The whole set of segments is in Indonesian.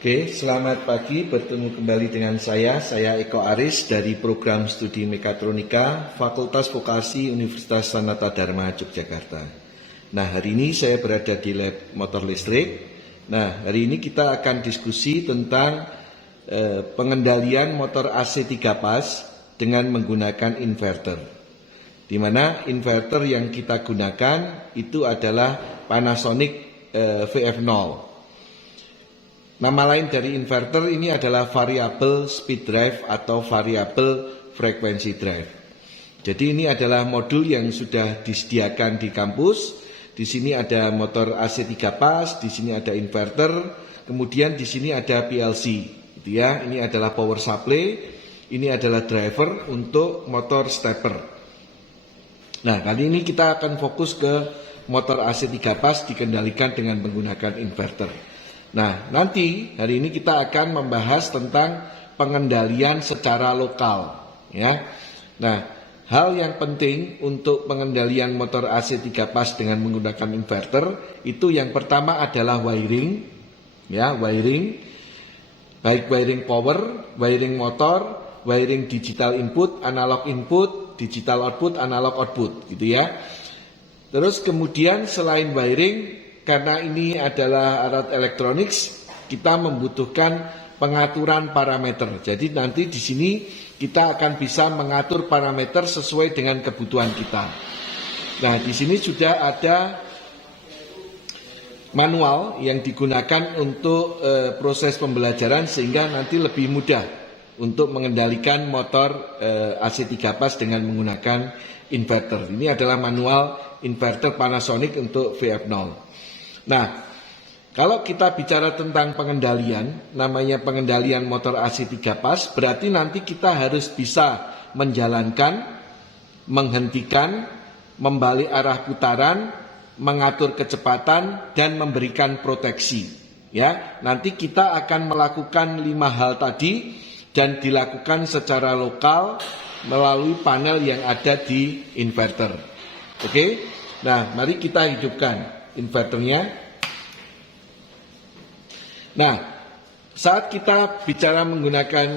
Oke, selamat pagi, bertemu kembali dengan saya Eko Aris dari program studi Mekatronika Fakultas Vokasi Universitas Sanata Dharma Yogyakarta. Nah, hari ini saya berada di lab motor listrik. Nah, hari ini kita akan diskusi tentang pengendalian motor AC 3 pas dengan menggunakan inverter. Di mana inverter yang kita gunakan itu adalah Panasonic VF0. Nama lain dari inverter ini adalah variable speed drive atau variable frequency drive. Jadi ini adalah modul yang sudah disediakan di kampus. Di sini ada motor AC 3 pas, di sini ada inverter, kemudian di sini ada PLC. Gitu ya. Ini adalah power supply, ini adalah driver untuk motor stepper. Nah, kali ini kita akan fokus ke motor AC 3 pas dikendalikan dengan menggunakan inverter. Nah, nanti hari ini kita akan membahas tentang pengendalian secara lokal, ya. Nah, hal yang penting untuk pengendalian motor AC 3 pas dengan menggunakan inverter itu yang pertama adalah wiring, ya, wiring, baik wiring power, wiring motor, wiring digital input, digital output, analog output, gitu ya. Terus kemudian selain wiring, karena ini adalah alat elektronik, kita membutuhkan pengaturan parameter. Jadi nanti di sini kita akan bisa mengatur parameter sesuai dengan kebutuhan kita. Nah, di sini sudah ada manual yang digunakan untuk proses pembelajaran sehingga nanti lebih mudah untuk mengendalikan motor AC 3 pas dengan menggunakan inverter. Ini adalah manual inverter Panasonic untuk VF0. Nah, kalau kita bicara tentang pengendalian, namanya pengendalian motor AC 3 pas, berarti nanti kita harus bisa menjalankan, menghentikan, membalik arah putaran, mengatur kecepatan, dan memberikan proteksi. Ya, nanti kita akan melakukan 5 hal tadi dan dilakukan secara lokal melalui panel yang ada di inverter. Oke, nah mari kita hidupkan inverternya. Nah, saat kita bicara menggunakan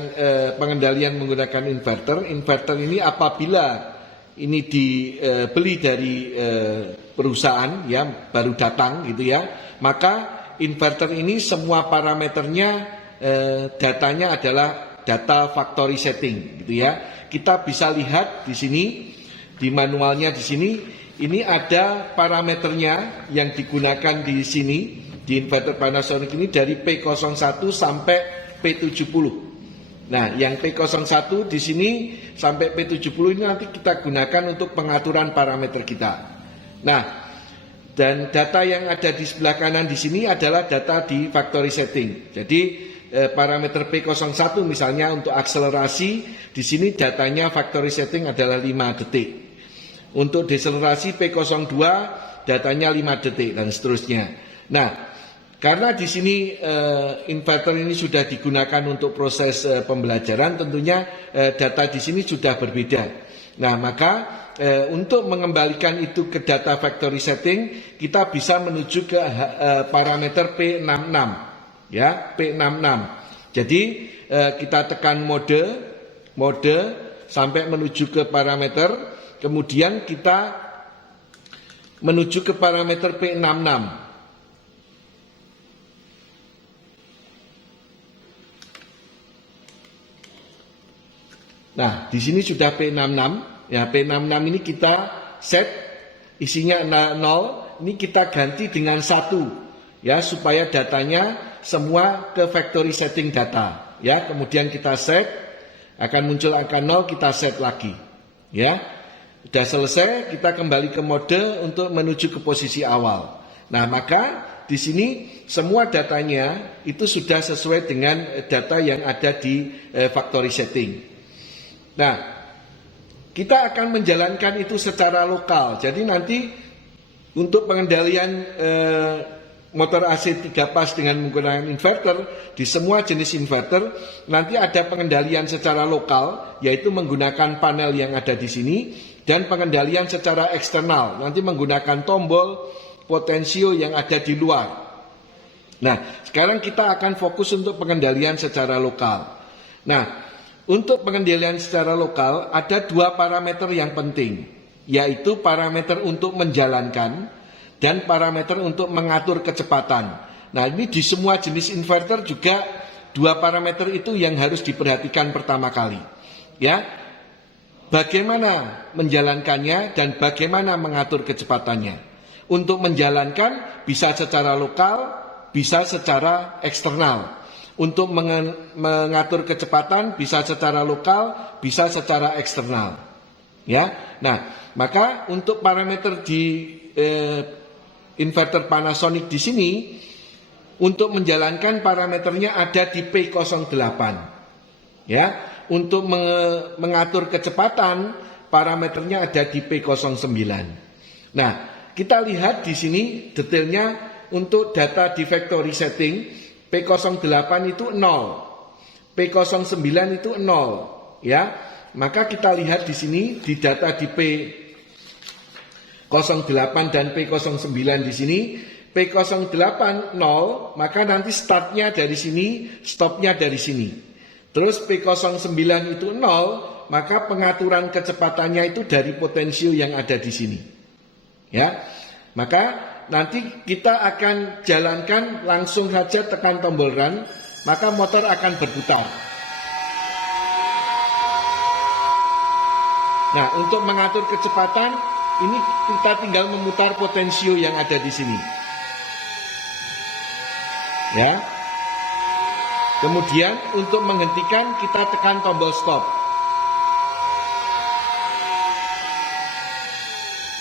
pengendalian menggunakan inverter ini apabila ini dibeli dari perusahaan ya baru datang gitu ya, maka inverter ini semua parameternya datanya adalah data factory setting gitu ya. Kita bisa lihat di sini di manualnya di sini. Ini ada parameternya yang digunakan di sini, di inverter Panasonic ini dari P01 sampai P70. Nah, yang P01 di sini sampai P70 ini nanti kita gunakan untuk pengaturan parameter kita. Nah, dan data yang ada di sebelah kanan di sini adalah data di factory setting. Jadi, parameter P01 misalnya untuk akselerasi, di sini datanya factory setting adalah 5 detik. Untuk deselerasi P02 datanya 5 detik dan seterusnya. Nah, karena di sini inverter ini sudah digunakan untuk proses pembelajaran, tentunya data di sini sudah berbeda. Nah, maka untuk mengembalikan itu ke data factory setting, kita bisa menuju ke parameter P66, ya, P66. Jadi kita tekan mode sampai menuju ke parameter. Kemudian kita menuju ke parameter P66. Nah, di sini sudah P66. Ya, P66 ini kita set isinya 0, ini kita ganti dengan 1 ya supaya datanya semua ke factory setting data. Ya, kemudian kita set akan muncul angka 0, kita set lagi. Ya. Sudah selesai, kita kembali ke mode untuk menuju ke posisi awal. Nah, maka di sini semua datanya itu sudah sesuai dengan data yang ada di factory setting. Nah, kita akan menjalankan itu secara lokal. Jadi nanti untuk pengendalian motor AC 3 pas dengan menggunakan inverter, di semua jenis inverter nanti ada pengendalian secara lokal, yaitu menggunakan panel yang ada di sini, dan pengendalian secara eksternal, nanti menggunakan tombol potensio yang ada di luar. Nah, sekarang kita akan fokus untuk pengendalian secara lokal. Nah, untuk pengendalian secara lokal ada dua parameter yang penting, yaitu parameter untuk menjalankan dan parameter untuk mengatur kecepatan. Nah, ini di semua jenis inverter juga dua parameter itu yang harus diperhatikan pertama kali. Ya, bagaimana menjalankannya dan bagaimana mengatur kecepatannya. Untuk menjalankan bisa secara lokal, bisa secara eksternal. Untuk mengatur kecepatan bisa secara lokal, bisa secara eksternal. Ya, nah maka untuk parameter di inverter Panasonic di sini, untuk menjalankan parameternya ada di P08. Ya, untuk mengatur kecepatan parameternya ada di P09. Nah, kita lihat di sini detailnya untuk data di factory setting. P08 itu 0, P09 itu 0, ya. Maka kita lihat di sini di data di P08 dan P09 di sini, P08 0, maka nanti startnya dari sini, stopnya dari sini. Terus P09 itu 0, maka pengaturan kecepatannya itu dari potensio yang ada di sini. Ya, maka nanti kita akan jalankan langsung saja tekan tombol run, maka motor akan berputar. Nah, untuk mengatur kecepatan, ini kita tinggal memutar potensio yang ada di sini. Ya. Kemudian untuk menghentikan kita tekan tombol stop.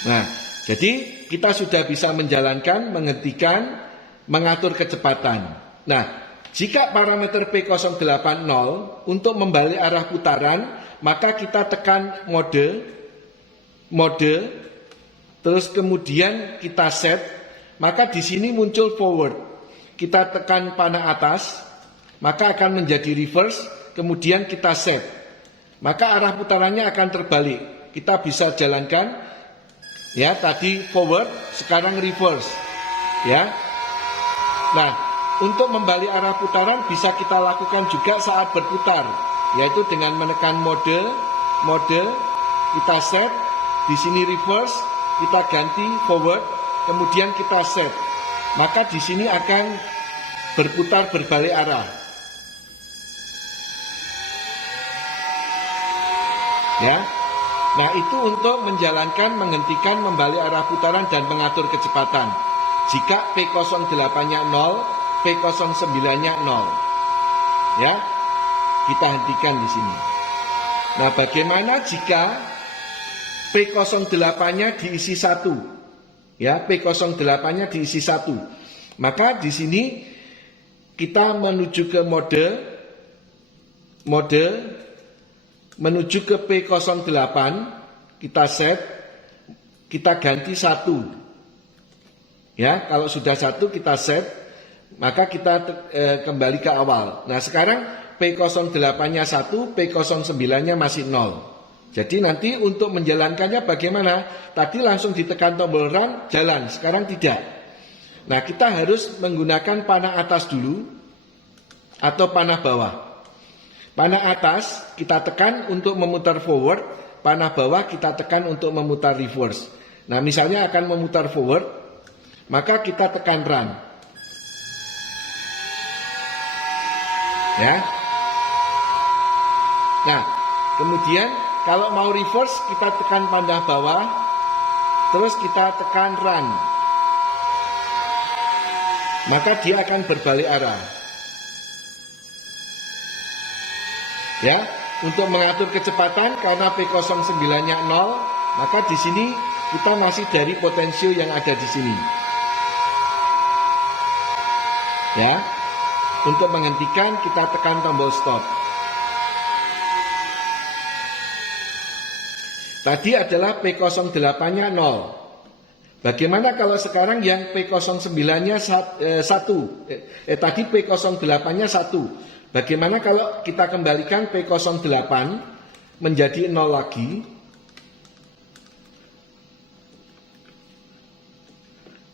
Nah, jadi kita sudah bisa menjalankan, menghentikan, mengatur kecepatan. Nah, jika parameter P08 0 untuk membalik arah putaran, maka kita tekan mode, terus kemudian kita set, maka di sini muncul forward. Kita tekan panah atas, maka akan menjadi reverse, kemudian kita set. Maka arah putarannya akan terbalik. Kita bisa jalankan. Ya, tadi forward, sekarang reverse. Ya. Nah, untuk membalik arah putaran bisa kita lakukan juga saat berputar, yaitu dengan menekan mode, kita set, di sini reverse, kita ganti forward, kemudian kita set. Maka di sini akan berputar berbalik arah. Ya. Nah, itu untuk menjalankan, menghentikan, membalik arah putaran dan mengatur kecepatan. Jika P08-nya 0, P09-nya 0. Ya. Kita hentikan di sini. Nah, bagaimana jika P08-nya diisi 1? Ya, P08-nya diisi 1. Maka di sini kita menuju ke mode menuju ke P08, kita set, kita ganti 1. Ya, kalau sudah 1 kita set, maka kita kembali ke awal. Nah, sekarang P08-nya 1, P09-nya masih 0. Jadi nanti untuk menjalankannya bagaimana? Tadi langsung ditekan tombol run, jalan, sekarang tidak. Nah, kita harus menggunakan panah atas dulu atau panah bawah. Panah atas kita tekan untuk memutar forward, panah bawah kita tekan untuk memutar reverse. Nah, misalnya akan memutar forward, maka kita tekan run. Ya. Nah, kemudian kalau mau reverse kita tekan panah bawah, terus kita tekan run. Maka dia akan berbalik arah. Ya, untuk mengatur kecepatan karena P09-nya 0, maka di sini kita masih dari potensio yang ada di sini. Ya. Untuk menghentikan kita tekan tombol stop. Tadi adalah P08-nya 0. Bagaimana kalau sekarang yang P09-nya 1? Tadi P08-nya 1. Bagaimana kalau kita kembalikan P08 menjadi 0 lagi?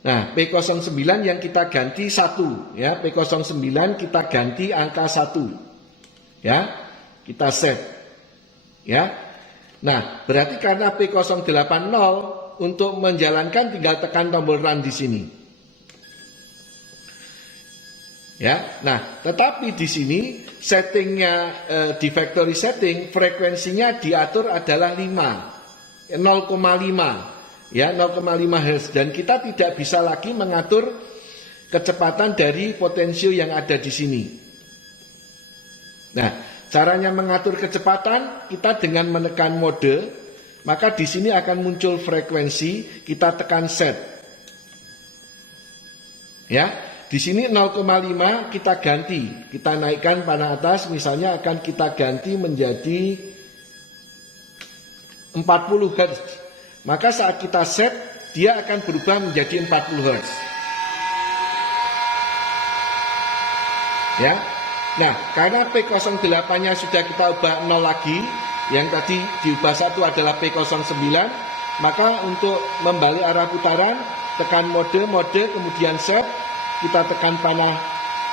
Nah, P09 yang kita ganti 1 ya. P09 kita ganti angka 1. Ya. Kita set. Ya. Nah, berarti karena P080 untuk menjalankan tinggal tekan tombol run di sini. Ya. Nah, tetapi di sini settingnya di factory setting frekuensinya diatur adalah 5. 0,5. Ya, 0,5 Hz, dan kita tidak bisa lagi mengatur kecepatan dari potensio yang ada di sini. Nah, caranya mengatur kecepatan kita dengan menekan mode, maka di sini akan muncul frekuensi, kita tekan set. Ya, di sini 0,5 kita ganti, kita naikkan panah atas, misalnya akan kita ganti menjadi 40 Hz. Maka saat kita set, dia akan berubah menjadi 40 Hz. Ya. Nah, karena P08-nya sudah kita ubah 0 lagi, yang tadi diubah 1 adalah P09, maka untuk membalik arah putaran, tekan mode, kemudian set, kita tekan panah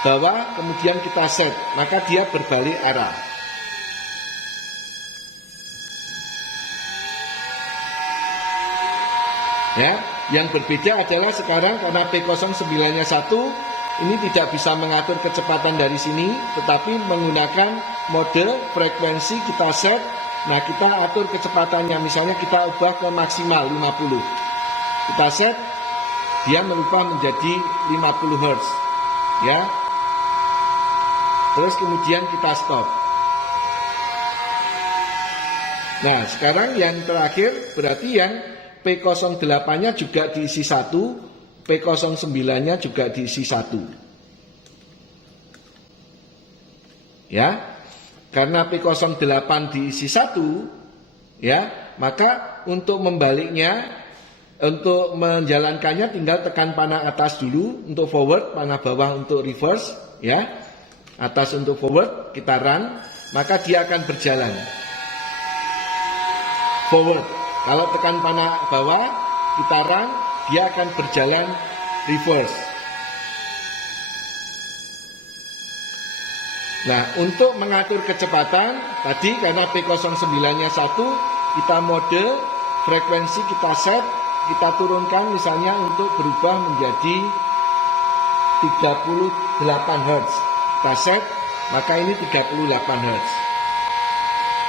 bawah, kemudian kita set, maka dia berbalik arah. Ya, yang berbeda adalah sekarang karena P09-nya 1, ini tidak bisa mengatur kecepatan dari sini, tetapi menggunakan mode frekuensi kita set. Nah, kita atur kecepatannya, misalnya kita ubah ke maksimal 50. Kita set, dia merubah menjadi 50 Hz. Ya. Terus kemudian kita stop. Nah, sekarang yang terakhir berarti yang P08-nya juga diisi 1, P09-nya juga diisi 1. Ya, karena P08 diisi 1, ya, maka untuk membaliknya, untuk menjalankannya tinggal tekan panah atas dulu untuk forward, panah bawah untuk reverse, ya. Atas untuk forward, kita run, maka dia akan berjalan. Forward. Kalau tekan panah bawah, kita run, dia akan berjalan reverse. Nah, untuk mengatur kecepatan, tadi karena P09-nya 1, kita mode, frekuensi kita set, kita turunkan misalnya untuk berubah menjadi 38 Hz. Kita set, maka ini 38 Hz.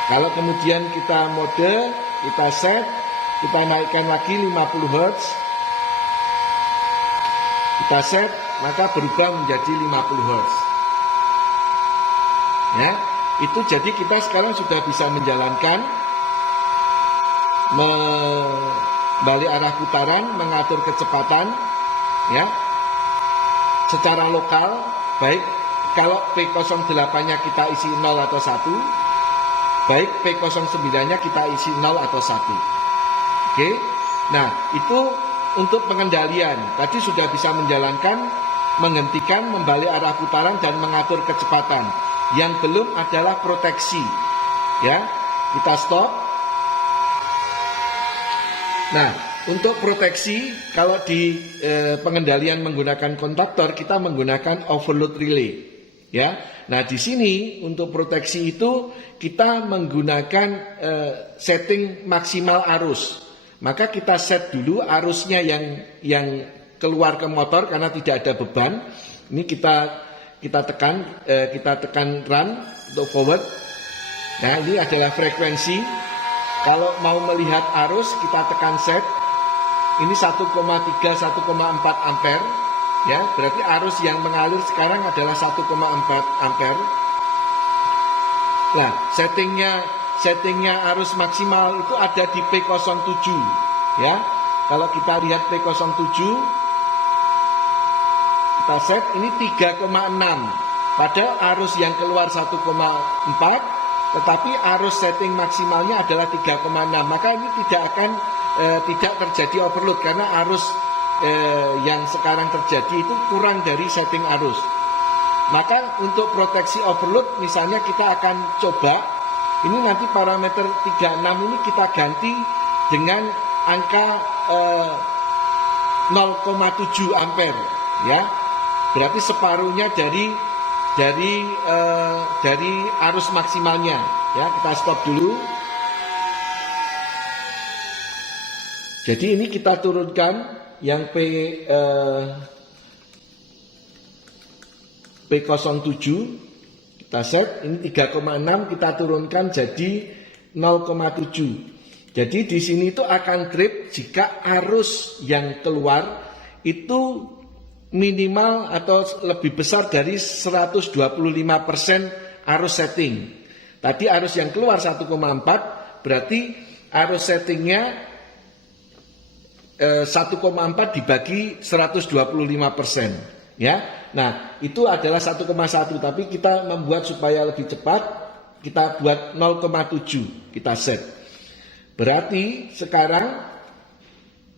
Kalau kemudian kita mode, kita set, kita naikkan lagi 50 Hz. Kita set, maka berubah menjadi 50 Hz. Ya, itu jadi kita sekarang sudah bisa menjalankan, membalik arah putaran, mengatur kecepatan, ya, secara lokal, baik kalau P08-nya kita isi 0 atau 1, baik P09-nya kita isi 0 atau 1. Oke, nah itu untuk pengendalian. Tadi sudah bisa menjalankan, menghentikan, membalik arah putaran, dan mengatur kecepatan. Yang belum adalah proteksi. Ya, kita stop. Nah, untuk proteksi, kalau di pengendalian menggunakan kontaktor, kita menggunakan overload relay. Ya, nah di sini untuk proteksi itu kita menggunakan setting maksimal arus. Maka kita set dulu arusnya yang keluar ke motor karena tidak ada beban. Ini kita tekan run untuk forward. Nah, ini adalah frekuensi. Kalau mau melihat arus, kita tekan set. Ini 1,3 1,4 ampere. Ya, berarti arus yang mengalir sekarang adalah 1,4 ampere. Nah, settingnya arus maksimal itu ada di P07. Ya, kalau kita lihat P07, kita set ini 3,6. Padahal arus yang keluar 1,4, tetapi arus setting maksimalnya adalah 3,6. Maka ini tidak terjadi overload karena arus yang sekarang terjadi itu kurang dari setting arus. Maka untuk proteksi overload, misalnya kita akan coba, ini nanti parameter 36 ini kita ganti dengan angka 0,7 ampere, ya. Berarti separuhnya dari arus maksimalnya, ya. Kita stop dulu. Jadi ini kita turunkan yang P07, kita set, ini 3,6 kita turunkan jadi 0,7. Jadi di sini itu akan trip jika arus yang keluar itu minimal atau lebih besar dari 125% arus setting. Tadi arus yang keluar 1,4, berarti arus settingnya 1,4 dibagi 125%, ya. Nah, itu adalah 1,1, tapi kita membuat supaya lebih cepat, kita buat 0,7, kita set. Berarti sekarang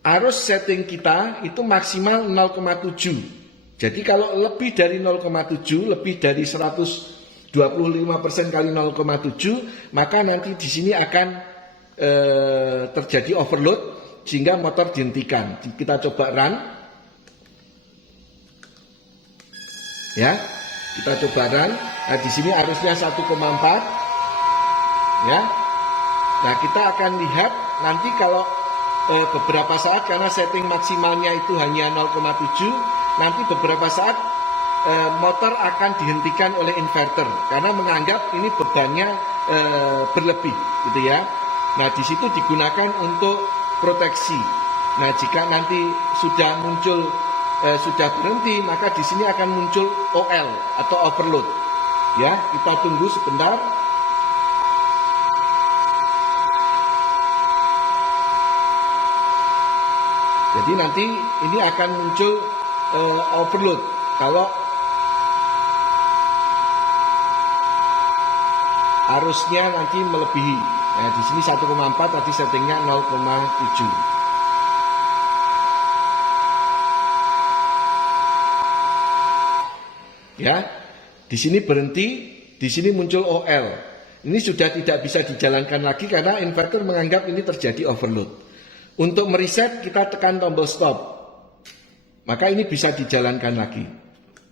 arus setting kita itu maksimal 0,7. Jadi kalau lebih dari 0,7, lebih dari 125% kali 0,7, maka nanti di sini akan terjadi overload sehingga motor dihentikan. Kita coba run. Ya, kita coba run. Nah, di sini arusnya 1,4. Ya. Nah, kita akan lihat nanti kalau beberapa saat, karena setting maksimalnya itu hanya 0,7, nanti beberapa saat motor akan dihentikan oleh inverter karena menganggap ini bebannya berlebih, gitu ya. Nah, di situ digunakan untuk proteksi. Nah, jika nanti sudah muncul sudah berhenti, maka di sini akan muncul OL atau overload. Ya, kita tunggu sebentar. Jadi nanti ini akan muncul overload kalau arusnya nanti melebihi. Nah, di sini 1,4, tadi settingnya 0,7. Ya, di sini berhenti, di sini muncul OL. Ini sudah tidak bisa dijalankan lagi karena inverter menganggap ini terjadi overload. Untuk mereset kita tekan tombol stop. Maka ini bisa dijalankan lagi.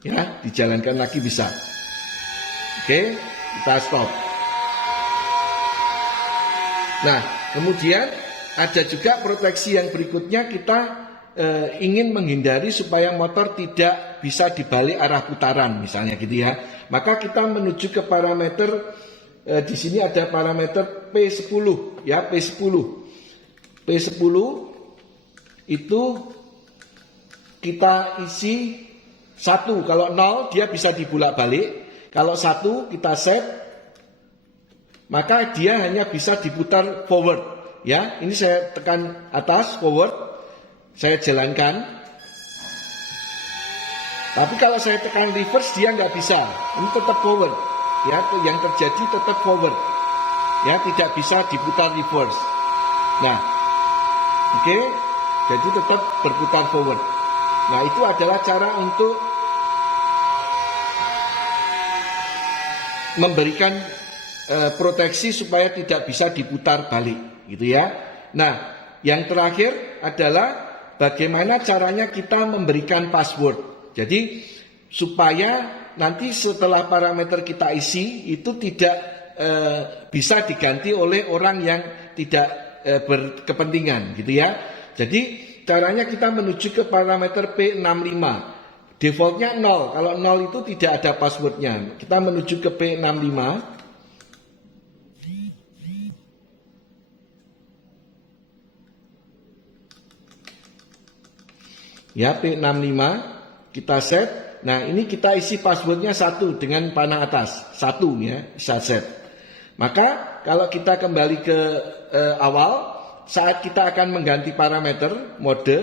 Ya, dijalankan lagi bisa. Oke, kita stop. Nah, kemudian ada juga proteksi yang berikutnya, kita ingin menghindari supaya motor tidak bisa dibalik arah putaran, misalnya gitu ya. Maka kita menuju ke parameter, di sini ada parameter P10, ya, P10. P10 itu kita isi 1, kalau 0 dia bisa dibulak-balik, kalau 1 kita set, maka dia hanya bisa diputar forward, ya. Ini saya tekan atas forward, saya jalankan. Tapi kalau saya tekan reverse dia nggak bisa, ini tetap forward, ya. Yang terjadi tetap forward, ya, tidak bisa diputar reverse. Nah, oke, jadi tetap berputar forward. Nah, itu adalah cara untuk memberikan proteksi supaya tidak bisa diputar balik, gitu ya. Nah, yang terakhir adalah bagaimana caranya kita memberikan password. Jadi supaya nanti setelah parameter kita isi itu tidak bisa diganti oleh orang yang tidak berkepentingan, gitu ya. Jadi caranya kita menuju ke parameter P65. Defaultnya 0. Kalau 0 itu tidak ada passwordnya. Kita menuju ke P65. Ya, P65 kita set. Nah, ini kita isi passwordnya 1 dengan panah atas. 1, ya, bisa set. Maka kalau kita kembali ke awal, saat kita akan mengganti parameter mode,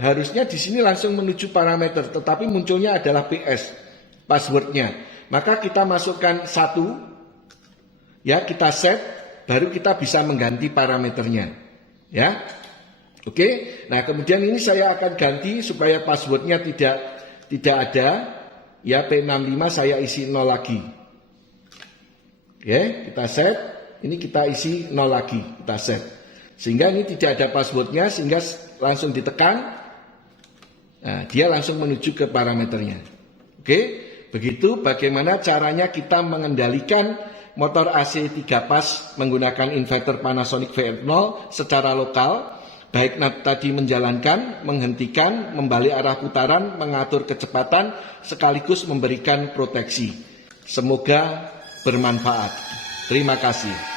harusnya di sini langsung menuju parameter, tetapi munculnya adalah PS passwordnya. Maka kita masukkan 1, ya, kita set, baru kita bisa mengganti parameternya, ya. Oke. Nah, kemudian ini saya akan ganti supaya passwordnya tidak ada, ya. P65 saya isi 0 lagi. Oke, kita set. Ini kita isi 0 lagi, kita set. Sehingga ini tidak ada passwordnya, sehingga langsung ditekan, nah, dia langsung menuju ke parameternya. Oke, begitu bagaimana caranya kita mengendalikan motor AC 3 pas menggunakan inverter Panasonic VF0 secara lokal, baik tadi menjalankan, menghentikan, membalik arah putaran, mengatur kecepatan, sekaligus memberikan proteksi. Semoga bermanfaat. Terima kasih.